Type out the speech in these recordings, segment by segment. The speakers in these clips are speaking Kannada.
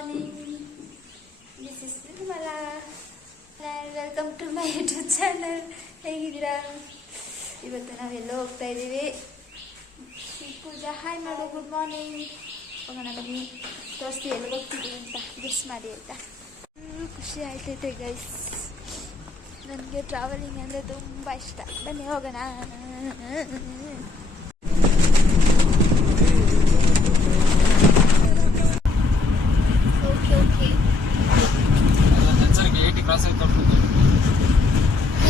Morning. This is Nirmala and welcome to my YouTube channel. ಹೇಗಿದ್ದೀರಾ? ಇವತ್ತು ನಾವೆಲ್ಲೋ ಹೋಗ್ತಾ ಇದ್ದೀವಿ. ಪೂಜಾ ಹಾಯ್ ಮಾಡು, ಗುಡ್ ಮಾರ್ನಿಂಗ್. ಹೋಗೋಣ ಬನ್ನಿ, ತೋರಿಸ್ತೀವಿ ಎಲ್ಲಿಗೆ ಹೋಗ್ತಿದ್ದೀವಿ ಅಂತ ಗೆಸ್ ಮಾಡಿ ಆಯಿತಾ. ಖುಷಿ ಆಯ್ತೈತೆ ಗೈಸ್, ನನಗೆ ಟ್ರಾವೆಲಿಂಗ್ ಅಂದರೆ ತುಂಬ ಇಷ್ಟ. ಬನ್ನಿ ಹೋಗೋಣ.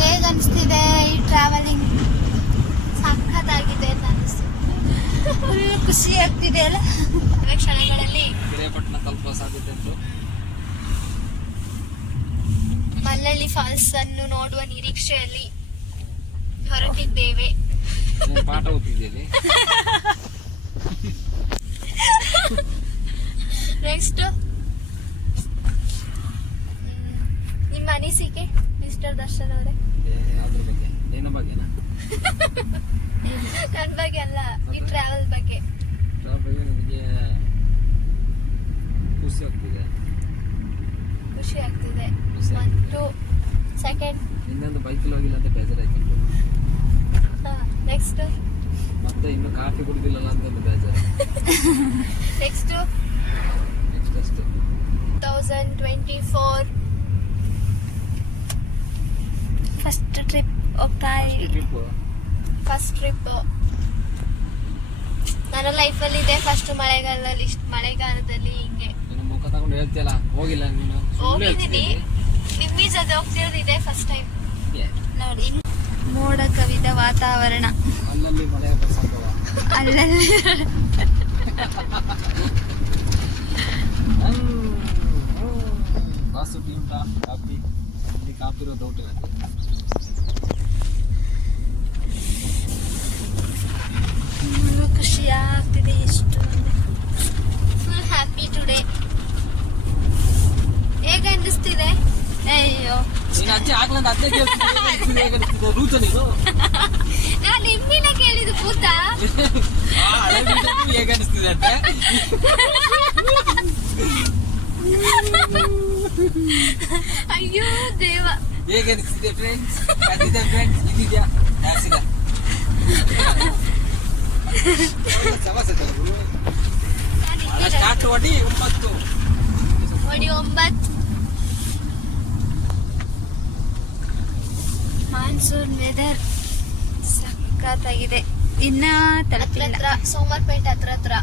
ಹೇಗೆ ಅನಿಸ್ತಿದೆ ಈ ಟ್ರಾವೆಲಿಂಗ್? ಸಖತ್ತಾಗಿದೆ ಅಂತ ಅನಿಸ್ತಿದೆ, ಫುಲ್ ಖುಷಿ ಆಗ್ತಿದೆ ಅಲ್ಲ. ಕ್ಷಣಗಳಲ್ಲಿ ಪಿರಿಯಾಪಟ್ಟಣ ತಲುಪುವ ಸಾಧ್ಯತೆ ಉಂಟು. ಮಲ್ಲಳ್ಳಿ ಫಾಲ್ಸ್ ಅನ್ನು ನೋಡುವ ನಿರೀಕ್ಷೆಯಲ್ಲಿ ಹೊರಟಿದ್ದೇವೆ. ಪಾಠ ಓದ್ತಿದ್ದೇನೆ. ನೆಕ್ಸ್ಟ್ ನಿಮ್ಮ ಅನಿಸಿಕೆ ಮಿಸ್ಟರ್ ದರ್ಶನ್ ಅವರೇ? ಯಾವ್ದ್ರ ಬಗ್ಗೆ? ಏನ ಬಗ್ಗೆನಾ? ನನ್ನ ಬಗ್ಗೆ ಅಲ್ಲ, ಈ ಟ್ರಾವೆಲ್ ಬಗ್ಗೆ. ನನಗೆ ಖುಷಿ ಆಗ್ತಿದೆ. ಖುಷಿ ಆಗ್ತಿದೆ. 1 2 ಸೆಕೆಂಡ್. ಇನ್ನೊಂದು ಬೈಕಲ್ಲಿ ಹೋಗಿಲ್ಲ ಅಂತ ಬೇಜಾರಾಯ್ತು. ನೆಕ್ಸ್ಟ್ ಮತ್ತೆ ಇನ್ನು ಕಾಫಿ ಕುಡಿದಿಲ್ಲಲ್ಲ ಅಂತ ಒಂದು ಬೇಜಾರು. ನೆಕ್ಸ್ಟ್ ಅಷ್ಟೇ. 2024 ಫಸ್ಟ್ ಟ್ರಿಪ್ ಹೋಗ್ತಾ ಇದ್ದೀವಿ. ಫಸ್ಟ್ ಟ್ರಿಪ್ ನನ್ನ ಲೈಫಲ್ಲಿ ಇದೆ. ಫಸ್ಟ್ ಮಳೆಗಾಲದಲ್ಲಿ ಹಿಂಗೆ ಮುಖ ತಗೊಂಡು ಹೇಳ್ತಿಯಲ್ಲ, ಹೋಗಿಲ್ಲ ನೀನು? ಹೋಗಿದ್ದೀನಿ, ನಿಮ್ಮಿ ಜೊತೆ ಹೋಗ್ತಿರೋದು ಇದೆ ಫಸ್ಟ್ ಟೈಮ್. ನೋಡಿ, ಮೋಡ ಕವಿದ ವಾತಾವರಣ, ಅಲ್ಲಲ್ಲಿ ಮಳೆ ಸಂಭವ, ಅಲ್ಲಲ್ಲಿ ಬಾಸು ಟೀ ಉಂಟಾ? ಕಾಫಿ ಇಲ್ಲಿ ಕಾಫಿ ಇರೋ ಡೌಟ್ ಇಲ್ಲ. ಖುಷಿ ಆಗ್ತಿದೆ. ಎಷ್ಟು ಫುಲ್ ಹ್ಯಾಪಿ ಟುಡೇ. ಹೇಗೆ ಅನ್ನಿಸ್ತಿದೆ? ಅಯ್ಯೋ, ನೀನು ಅಜ್ಜಿ ಆಗ್ಲಂತ ಅದೇ ಕೇಳ್ತಿದ್ದೆ ರೂಚ ನೀನು. ನಾನು ನಿಮ್ಮಿನ ಕೇಳಿದ್ದು ಭೂತ. ಹೇಗೆ ಅನಿಸ್ತಿದೆ ಅಂತ. ಅಯ್ಯೋ ದೇವ, ಹೇಗೆ ಅನಿಸ್ತಿದೆ ಫ್ರೆಂಡ್ಸ್? ಅದಿದೆ ಫ್ರೆಂಡ್ಸ್, ಇದಿದ್ಯಾ? ಸ್ಟಾರ್ಟ್ ಹೊಡಿ 9 ಹೊಡಿ 9. ಮಾನ್ಸೂನ್ ವೆದರ್ ಸಖತ್ತಾಗಿದೆ. ಇನ್ನ ತಲುಪಿಲ್ಲ. ಸೋಮವಾರಪೇಟೆ ಹತ್ರ.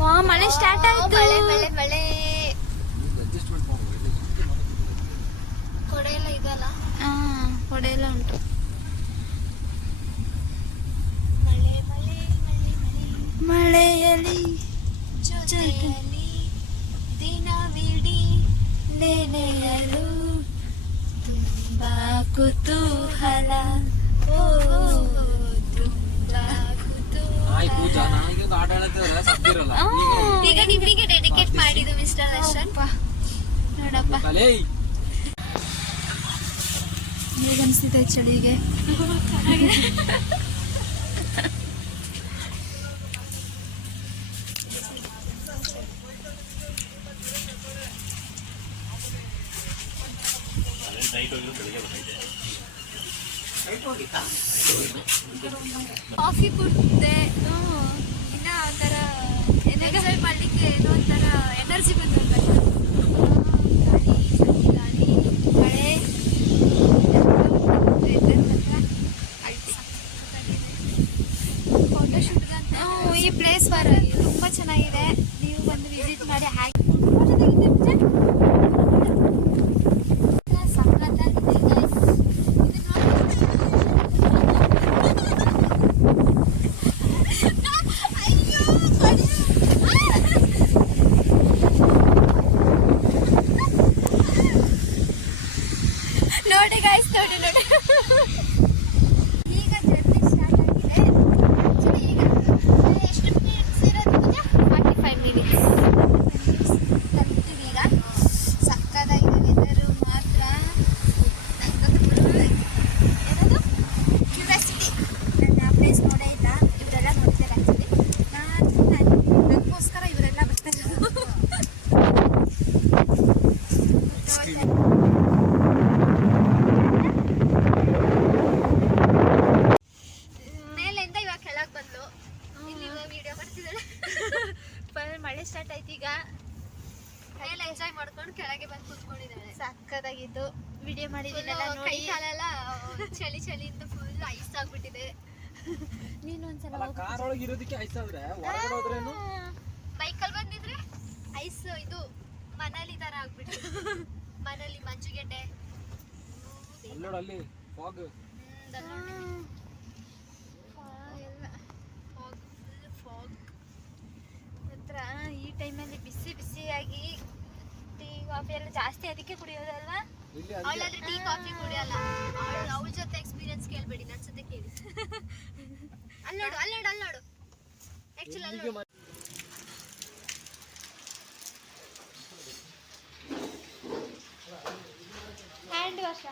ವಾ, ಮಳೆ ಸ್ಟಾರ್ಟ್ ಆಯ್ತು. ಮಳೆ ಕೊಡೆ ಎಲ್ಲ ಇದಲ್ಲ. ಕೊಡೆ ಎಲ್ಲ ಉಂಟು. ಮಳೆಯಲ್ಲಿ ಜೊತೆಯಲ್ಲಿ ದಿನವಿಡೀ ನೆನೆಯಲು ತುಂಬಾ ಕುತೂಹಲ. ಈಗ ನಿಮಗೆ ಡೆಡಿಕೇಟ್ ಮಾಡಿದ್ದು ಮಿಸ್ಟರ್ ದರ್ಶನ್. ನೋಡಪ್ಪ ಹೇಗೆ ಅನಿಸ್ತಿದೆ ಚಳಿಗೆ? ಕಾಫಿ ಕುಡಿದೆ. ಇನ್ನ ಆ ಥರ ಎಕ್ಸರ್ಸೈಸ್ ಮಾಡಲಿಕ್ಕೆ ಏನೋ ಒಂಥರ ಎನರ್ಜಿ ಬಂದಂತ. ಗಾಳಿ ಮಳೆ ಫೋಟೋಶೂಟ್ಗಂತ ಈ ಪ್ಲೇಸ್ ತುಂಬ ಚೆನ್ನಾಗಿದೆ. ನೀವು ಬಂದು ವಿಸಿಟ್ ಮಾಡಿ. ಹಾಗೆ ನೋಡಿ ಗೈಸ್, ನೋಡಿ ಈಗ ಜರ್ನಿ ಸ್ಟಾರ್ಟ್ ಆಗಿದೆ. ಆಕ್ಚುಲಿ ಈಗ ಎಷ್ಟು ಮಿನಿಟ್ಸ್ ಇರೋದು? 45 ಮಿನಿಟ್ಸ್. ಮಳೆ ಸ್ಟಾರ್ಟ್ ಆಯ್ತು ಈಗ. ಎಲ್ಲ ಎಂಜಾಯ್ ಮಾಡ್ಕೊಂಡು ಕೆಳಗೆ ಬಂದು ಕೂತ್ಕೊಂಡಿದ್ದಾಳೆ. ಸಕ್ಕತ್ತಾಗಿತ್ತು. ವಿಡಿಯೋ ಮಾಡಿದ್ದೀನಲ್ಲ ಕೈ ನೋಡಿ. ಕಾಲೆಲ್ಲ ಚಳಿ ಚಳಿಯಿಂದ ಫುಲ್ ಐಸ್ ಆಗ್ಬಿಟ್ಟಿದೆ. ನೀನು ಒಂದ್ಸಲ ಕಾರ್ ಒಳಗೆ ಇರೋದಕ್ಕೆ ಐಸ್ ಆದ್ರೆ ಹೊರಗಡೆ ಹೋದ್ರೇನು ಬೈಕಲ್ಲಿ ಬಂದಿದ್ರೆ ಐಸ್ ಇದು ಮನಾಲಿ ತರ ಆಗ್ಬಿಟ್ಟಿದೆ. ಮನಾಲಿ ಮಂಜುಗೆಡ್ಡೆ ನೋಡಲ್ಲಿ ಫಾಗ್ ಹತ್ರ ಈ ಟೈಮಲ್ಲಿ ಬಿಸಿ ಬಿಸಿಯಾಗಿ ಟೀ ಕಾಫಿ ಎಲ್ಲ ಜಾಸ್ತಿ ಅದಕ್ಕೆ ಕುಡಿಯೋದಲ್ವಾ? ಇಲ್ಲಿ ಅವಳಾದ್ರೆ ಟೀ ಕಾಫಿ ಕುಡಿಯಲ್ಲ. ಅವಳ ಜೊತೆ ಎಕ್ಸ್ಪೀರಿಯನ್ಸ್ ಕೇಳ್ಬೇಡಿ, ನನ್ನ ಜೊತೆ ಕೇಳಿ. ಅಲ್ಲಿ ನೋಡು ಅಲ್ಲಿ ನೋಡು ಅಲ್ಲಿ ನೋಡು ಆಕ್ಚುಲಿ ಅಲ್ಲಿ ನೋಡು. ಹ್ಯಾಂಡ್ ವಾಶ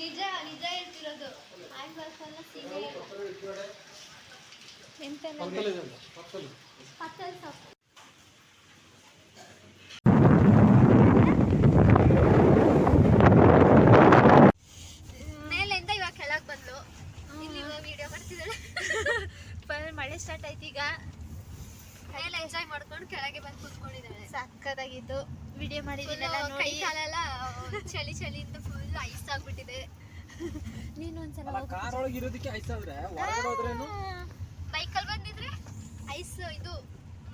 ನಿಜ ನಿಜ ಹೇಳ್ತಿರೋದು. ಹ್ಯಾಂಡ್ ವಾಶ್ ಎಲ್ಲ ಸೀರೆ ಎಂತೆಲ್ಲ ಪತ್ತಲ್ ಸೊಪ್ಪು. ಮೇಲಿಂದ ಇವಾಗ ಕೆಳಗೆ ಬಂದ್ಲು. ಇಲ್ಲಿ ಇವಾಗ ವಿಡಿಯೋ ಮಾಡ್ತಿದ್ದಾಳೆ. ಮಳೆ ಸ್ಟಾರ್ಟ್ ಆಯ್ತು ಈಗ. ಎಲ್ಲ ಎಂಜಾಯ್ ಮಾಡ್ಕೊಂಡು ಕೆಳಗೆ ಬಂದು ಕೂತ್ಕೊಂಡಿದ್ದಾಳೆ. ಸಕ್ಕತ್ತಾಗಿತ್ತು. ವಿಡಿಯೋ ಮಾಡಿದ್ದೀನಲ್ಲ ಕೈ ನೋಡಿ. ಕಾಲೆಲ್ಲ ಚಳಿ ಚಳಿಯಿಂದ ಫುಲ್ ಐಸ್ ಆಗ್ಬಿಟ್ಟಿದೆ. ನೀನು ಒಂದ್ಸಲ ಕಾರ್ ಒಳಗೆ ಇರೋದಕ್ಕೆ ಐಸ್ ಆದ್ರೆ ಹೊರಗಡೆ ಹೋದ್ರೇನು ಬೈಕಲ್ಲಿ ಬಂದಿದ್ರೆ ಐಸ್ ಇದು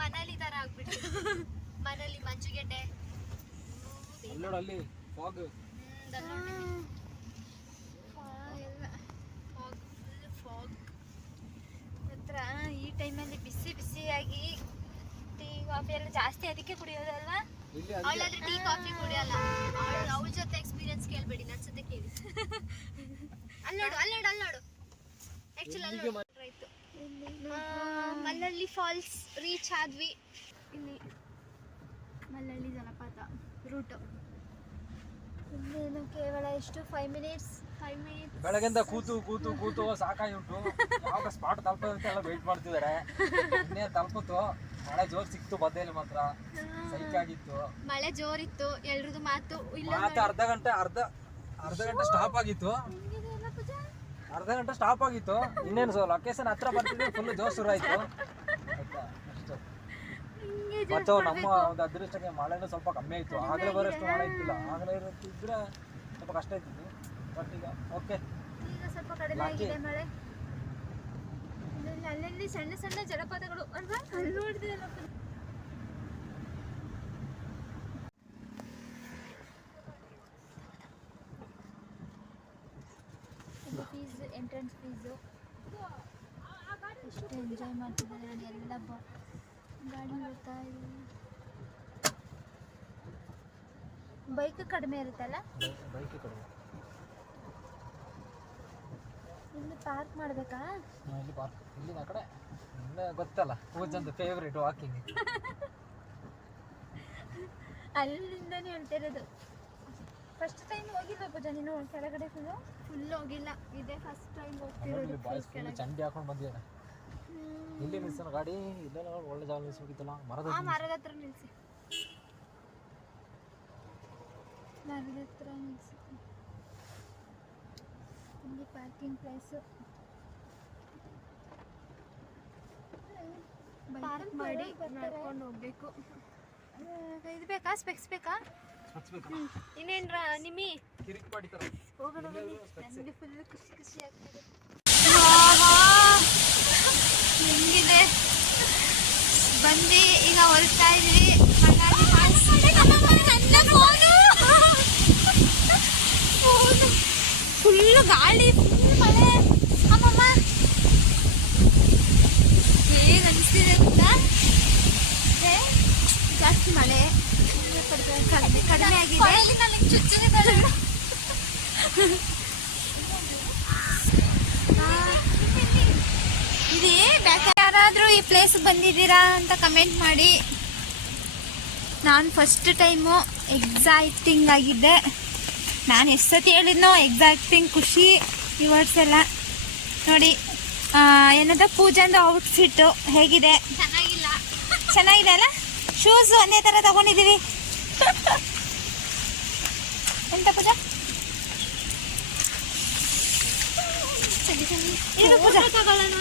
ಮನಾಲಿ ತರ ಆಗ್ಬಿಟ್ಟಿದೆ. ಮನಾಲಿ ಮಂಜುಗೆಡ್ಡೆ ನೋಡಲ್ಲಿ ಫಾಗ್ ಹತ್ರ ಈ ಟೈಮಲ್ಲಿ ಬಿಸಿ ಬಿಸಿಯಾಗಿ ಟೀ ಕಾಫಿ ಎಲ್ಲ ಜಾಸ್ತಿ ಅದಕ್ಕೆ ಕುಡಿಯೋದಲ್ವಾ? ಇಲ್ಲಿ ಅವಳಾದ್ರೆ ಟೀ ಕಾಫಿ ಕುಡಿಯಲ್ಲ. ಅವಳ ಜೊತೆ ಎಕ್ಸ್ಪೀರಿಯನ್ಸ್ ಕೇಳ್ಬೇಡಿ, ನನ್ನ ಜೊತೆ ಕೇಳಿ. ಅಲ್ಲಿ ನೋಡು ಅಲ್ಲಿ ನೋಡು ಅಲ್ಲಿ ನೋಡು ಆಕ್ಚುಲಿ ಅಲ್ಲಿ ನೋಡು. ಆಯ್ತು ಮಲ್ಲಳ್ಳಿ ಫಾಲ್ಸ್ ರೀಚ್ ಆದ್ವಿ. ಇಲ್ಲಿ ಮಲ್ಲಳ್ಳಿ ಜಲಪಾತ ರೂಟು. ಇನ್ನೇನು ಕೇವಲ ಎಷ್ಟು 5 ಮಿನಿಟ್ಸ್. ಬೆಳಗಿಂದ ಕೂತು ಕೂತು ಕೂತು ಸಾಕಾಗಿ ಉಂಟು. ಯಾವಾಗ ಸ್ಪಾಟ್ ತಲುಪೋದಂತೆ ಎಲ್ಲ ವೇಟ್ ಮಾಡ್ತಿದ್ದಾರೆ. ಇನ್ನೇ ತಲುಪಿತು. ಮಳೆ ಜೋರ್ ಸಿಕ್ತು ಬದ್ದೇಲಿ ಮಾತ್ರ ಸೈಕ್ ಆಗಿತ್ತು. ಮಳೆ ಜೋರಿತ್ತು. ಎಲ್ರದ್ದು ಮಾತು ಇಲ್ಲ. ಅರ್ಧ ಗಂಟೆ ಸ್ಟಾಪ್ ಆಗಿತ್ತು. ಇನ್ನೇನು ಲೊಕೇಶನ್ ಹತ್ರ ಬರ್ತಿದ್ದೆ ಫುಲ್ ಜೋರ್ ಶುರು ಆಯ್ತು. ಮತ್ತು ನಮ್ಮ ಒಂದು ಅದೃಷ್ಟಕ್ಕೆ ಮಳೆನೂ ಸ್ವಲ್ಪ ಕಮ್ಮಿ ಆಯ್ತು. ಆಗಲೇ ಬರೋಷ್ಟು ಮಳೆ ಇತ್ತಿಲ್ಲ. ಆಗಲೇ ಇದ್ರೆ ಸ್ವಲ್ಪ ಕಷ್ಟ ಇತ್ತು. ಬಟ್ ಈಗ ಓಕೆ, ಈಗ ಸ್ವಲ್ಪ ಕಡಿಮೆ ಆಗಿದೆ ಮಳೆ. ಅಲ್ಲಲ್ಲಿ ಸಣ್ಣ ಸಣ್ಣ ಜಲಪಾತಗಳು ಅಲ್ವಾ? ಅಲ್ಲಿ ನೋಡಿದ್ರಲ್ಲ ಫೀಸ್, ಎಂಟ್ರೆನ್ಸ್ ಫೀಸು. ಎಷ್ಟು ಎಂಜಾಯ್ ಮಾಡ್ತಿದ್ದಾರೆ ನೋಡಿ. ಎಲ್ಲ ಗಾಡಿ ಬರ್ತಾ ಇದೆ. ಬೈಕ್ ಕಡಿಮೆ ಇರುತ್ತಲ್ಲ, ಬೈಕ್ ಕಡಿಮೆ. ಇಲ್ಲಿ ಪಾರ್ಕ್ ಮಾಡಬೇಕಾ? ಇಲ್ಲಿ ಪಾರ್ಕ್ ಇಲ್ಲಿನ ಆ ಕಡೆ ಇನ್ನು ಗೊತ್ತಲ್ಲ, ಪೂಜಂದು ಫೇವ್ರೇಟ್ ವಾಕಿಂಗ್. ಅಲ್ಲಿಂದನೇ ಹೇಳ್ತಿರೋದು. ಫಸ್ಟ್ ಟೈಮ್ ಹೋಗಿಲ್ವಾ ಪೂಜಾ ನೀನು ಕೆಳಗಡೆ? ಫುಲ್ ಹೋಗಿಲ್ಲ, ಇದೇ ಫಸ್ಟ್ ಟೈಮ್ ಹೋಗ್ತಿರೋದು. ಬಾಯ್ಸ್ ಫುಲ್ ಚಂಡಿ ಹಾಕೊಂಡು ಬಂದಿದ್ದಾನೆ. ಇಲ್ಲಿ ನಿಲ್ಸೋಣ ಗಾಡಿ. ಇಲ್ಲೆಲ್ಲ ಒಳ್ಳೆ ಜಾಗ ನಿಲ್ಸ್ಬೇಕಿತ್ತಲ್ಲ. ಮರದ ಹತ್ರ ನಿಲ್ಸಿ. ಮರದ ಹತ್ರ ನಿಲ್ಸಿ. ಇಲ್ಲಿ ಪಾರ್ಕಿಂಗ್ ಪ್ಲೇಸು. ಪಾರ್ಕ್ ಮಾಡಿ ನಡ್ಕೊಂಡು ಹೋಗ್ಬೇಕು. ಇದು ಬೇಕಾ? ಸ್ಪೆಕ್ಸ್ ಬೇಕಾ? ಇನ್ನೇನ್ರ ನಿಮ್ಮಿ ಕಿರಿಕ್ ಮಾಡಿತಾರೆ. ಹೋಗೋಣ ಬನ್ನಿ. ನನಗೆ ಫುಲ್ ಖುಷಿ ಆಗ್ತದೆ. ಹೆಂಗಿದೆ ಬಂದು ಈಗ ಹೊರಡ್ತಾ ಇದ್ವಿ. ಹಾಗಾಗಿ ಫುಲ್ ಗಾಳಿ, ಫುಲ್ ಮಳೆ. ಅಮ್ಮಮ್ಮ ಹೇಗೆ ಅನಿಸ್ತಿದೆ ಅಂತ. ಜಾಸ್ತಿ ಮಳೆ ಕಡಿಮೆ ಆಗಿದೆ. ಇದೇ ಯಾರಾದರೂ ಈ ಪ್ಲೇಸ್ ಬಂದಿದ್ದೀರಾ ಅಂತ ಕಮೆಂಟ್ ಮಾಡಿ. ನಾನು ಫಸ್ಟ್ ಟೈಮು ಎಕ್ಸೈಟಿಂಗ್ ಆಗಿದ್ದೆ. ನಾನು ಎಷ್ಟು ಸತಿ ಹೇಳಿದ್ನೋ ಎಕ್ಸೈಟಿಂಗ್, ಖುಷಿ, ಈ ವರ್ಡ್ಸ್ ಎಲ್ಲ ನೋಡಿ. ಏನಂತ ಪೂಜಾಂದು ಔಟ್ಫಿಟ್ಟು ಹೇಗಿದೆ? ಚೆನ್ನಾಗಿದೆ ಅಲ್ಲ? ಶೂಸ್ ಒಂದೇ ಥರ ತಗೊಂಡಿದ್ದೀವಿ. ಎಂತ ಪೂಜಾ ಇದು ಪೂಜಾ ತಗೊಳ್ಳೋಣ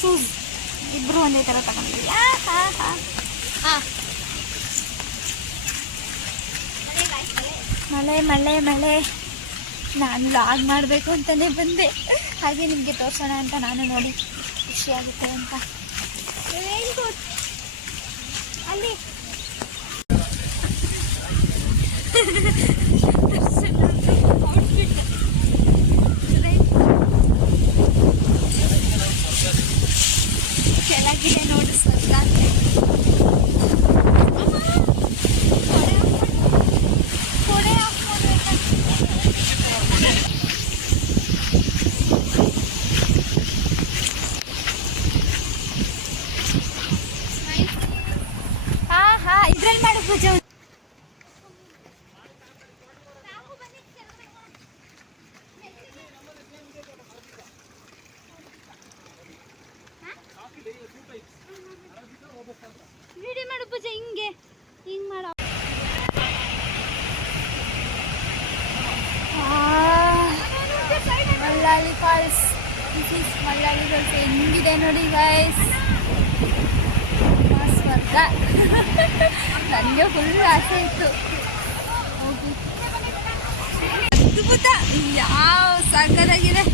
ಶೂಸ್ ಇಬ್ರು ಒಂದೇ ಥರ ತಗೊಂಡ್ವಿ. ಮಳೆ ಮಳೆ ಮಳೆ. ನಾನು ಲಾಗ್ ಮಾಡಬೇಕು ಅಂತಲೇ ಬಂದೆ, ಹಾಗೆ ನಿಮಗೆ ತೋರಿಸೋಣ ಅಂತ ನಾನು ನೋಡಿ ಖುಷಿಯಾಗುತ್ತೆ ಅಂತ. ಅಲ್ಲಿ ಕೆಳಗಿದೆ ನೋಡಿ ಸ್ವರ್ಗ ಅಂತ. ಕೊಡೆ ಇದ್ರಲ್ಲಿ ಮಾಡು ಪೂಜೆ. ವಿಡಿಯೋ ಮಾಡು ಪೂಜೆ, ಹಿಂಗೆ ಮಾಡು. Mallalli falls. This is Mallalli falls. ಹೆಂಗಿದೆ ನೋಡಿ ಗೈಸ್, ಸ್ವರ್ಗ. ನನಗೆ ಫುಲ್ ಆಸೆ ಇತ್ತು ಹೋಗಿ. ಅದ್ಭುತ, ಯಾವ ಸಾಕಾಗಿದೆ.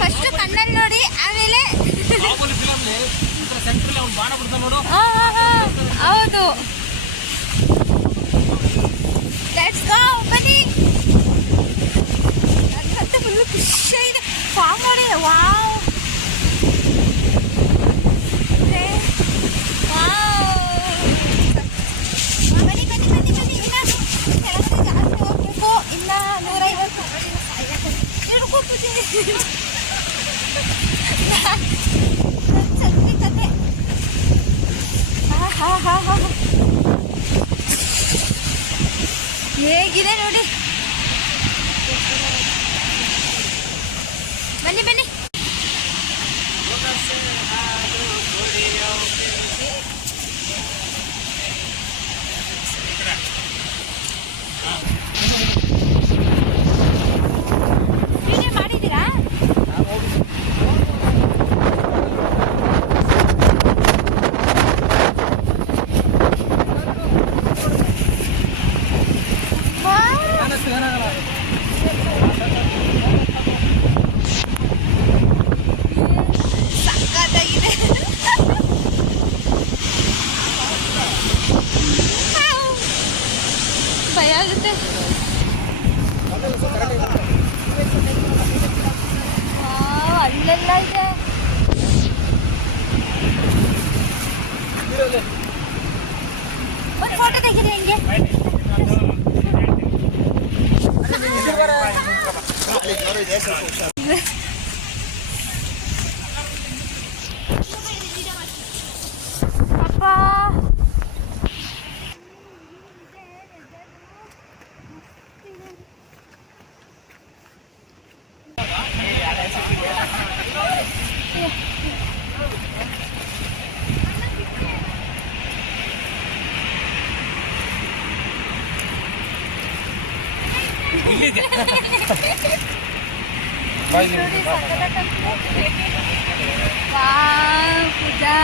ಫಸ್ಟ್ ಕಣ್ಣಲ್ಲಿ ನೋಡಿ, ಆಮೇಲೆ ಹೌದು. ಲೆಟ್ಸ್ ಗೋ, ಬನ್ನಿ. ನನಗಂತೂ ಫುಲ್ ಖುಷಿಯಾಗಿದೆ. ಫಾರ್ಮ್ ನೋಡಿ, ವಾವ್ ಬನ್ನಿ ಬನ್ನಿ ಬನ್ನಿ ಬನ್ನಿ. ಇನ್ನು ಕೆಳಗಡೆ ಜಾಸ್ತಿ ಹೋಗ್ಬೇಕು, ಇನ್ನು 150 ಹಿಡ್ಕೋ ಪೂಜೆ. ಸತ್ತಿ ಕತೆ. ಹೇಗಿದೆ ನೋಡಿ. ಬನ್ನಿ ಬನ್ನಿ. ವಿಡಿಯೋ ಮಾಡಿದ್ದೀರಾ? ಸಕ್ಕತ್ತಾಗಿದೆ. ಭಯ ಆಗುತ್ತೆ. ಅಲ್ಲೆಲ್ಲ ಇದೆ. ಒಂದು ಫೋಟೋ ತೆಗೀರಿ ಹೆಂಗೆ. ಅಪ್ಪ ಪೂಜಾ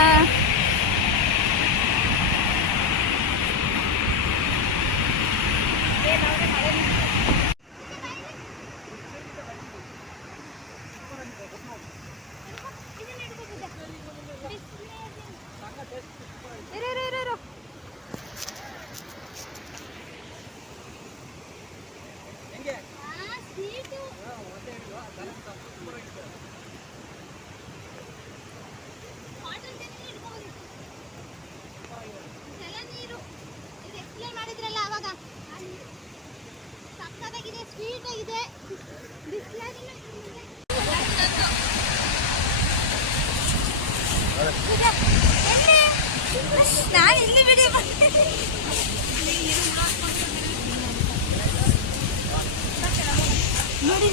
ಇರು. ಮಾಡಿದ್ರಲ್ಲ ಅವಾಗ ಸಕ್ಕತ್ತಾಗಿದೆ, ಸ್ವೀಟ್ ಆಗಿದೆ. ನಾನು ಇಲ್ಲಿ ವಿಡಿಯೋ ನೋಡಿ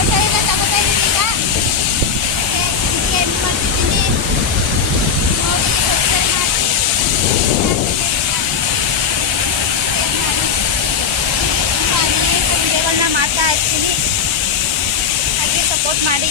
ಫೋಟೋ ಎಲ್ಲ ತಗೋತಾ ಇದ್ದೀನಿ ಈಗ. ಇದಕ್ಕೆ ಎಂಡ್ ಮಾಡ್ತಿದ್ದೀನಿ. ನೋಡಿ ಸಬ್ಸ್ಕ್ರೈಬ್ ಮಾಡಿ, ಶೇರ್ ಮಾಡಿ. ಇನ್ನೂ ಅನೇಕ ವಿಡಿಯೋಗಳನ್ನ ಮಾಡ್ತಾ ಇರ್ತೀನಿ, ಹಾಗೆ ಸಪೋರ್ಟ್ ಮಾಡಿ.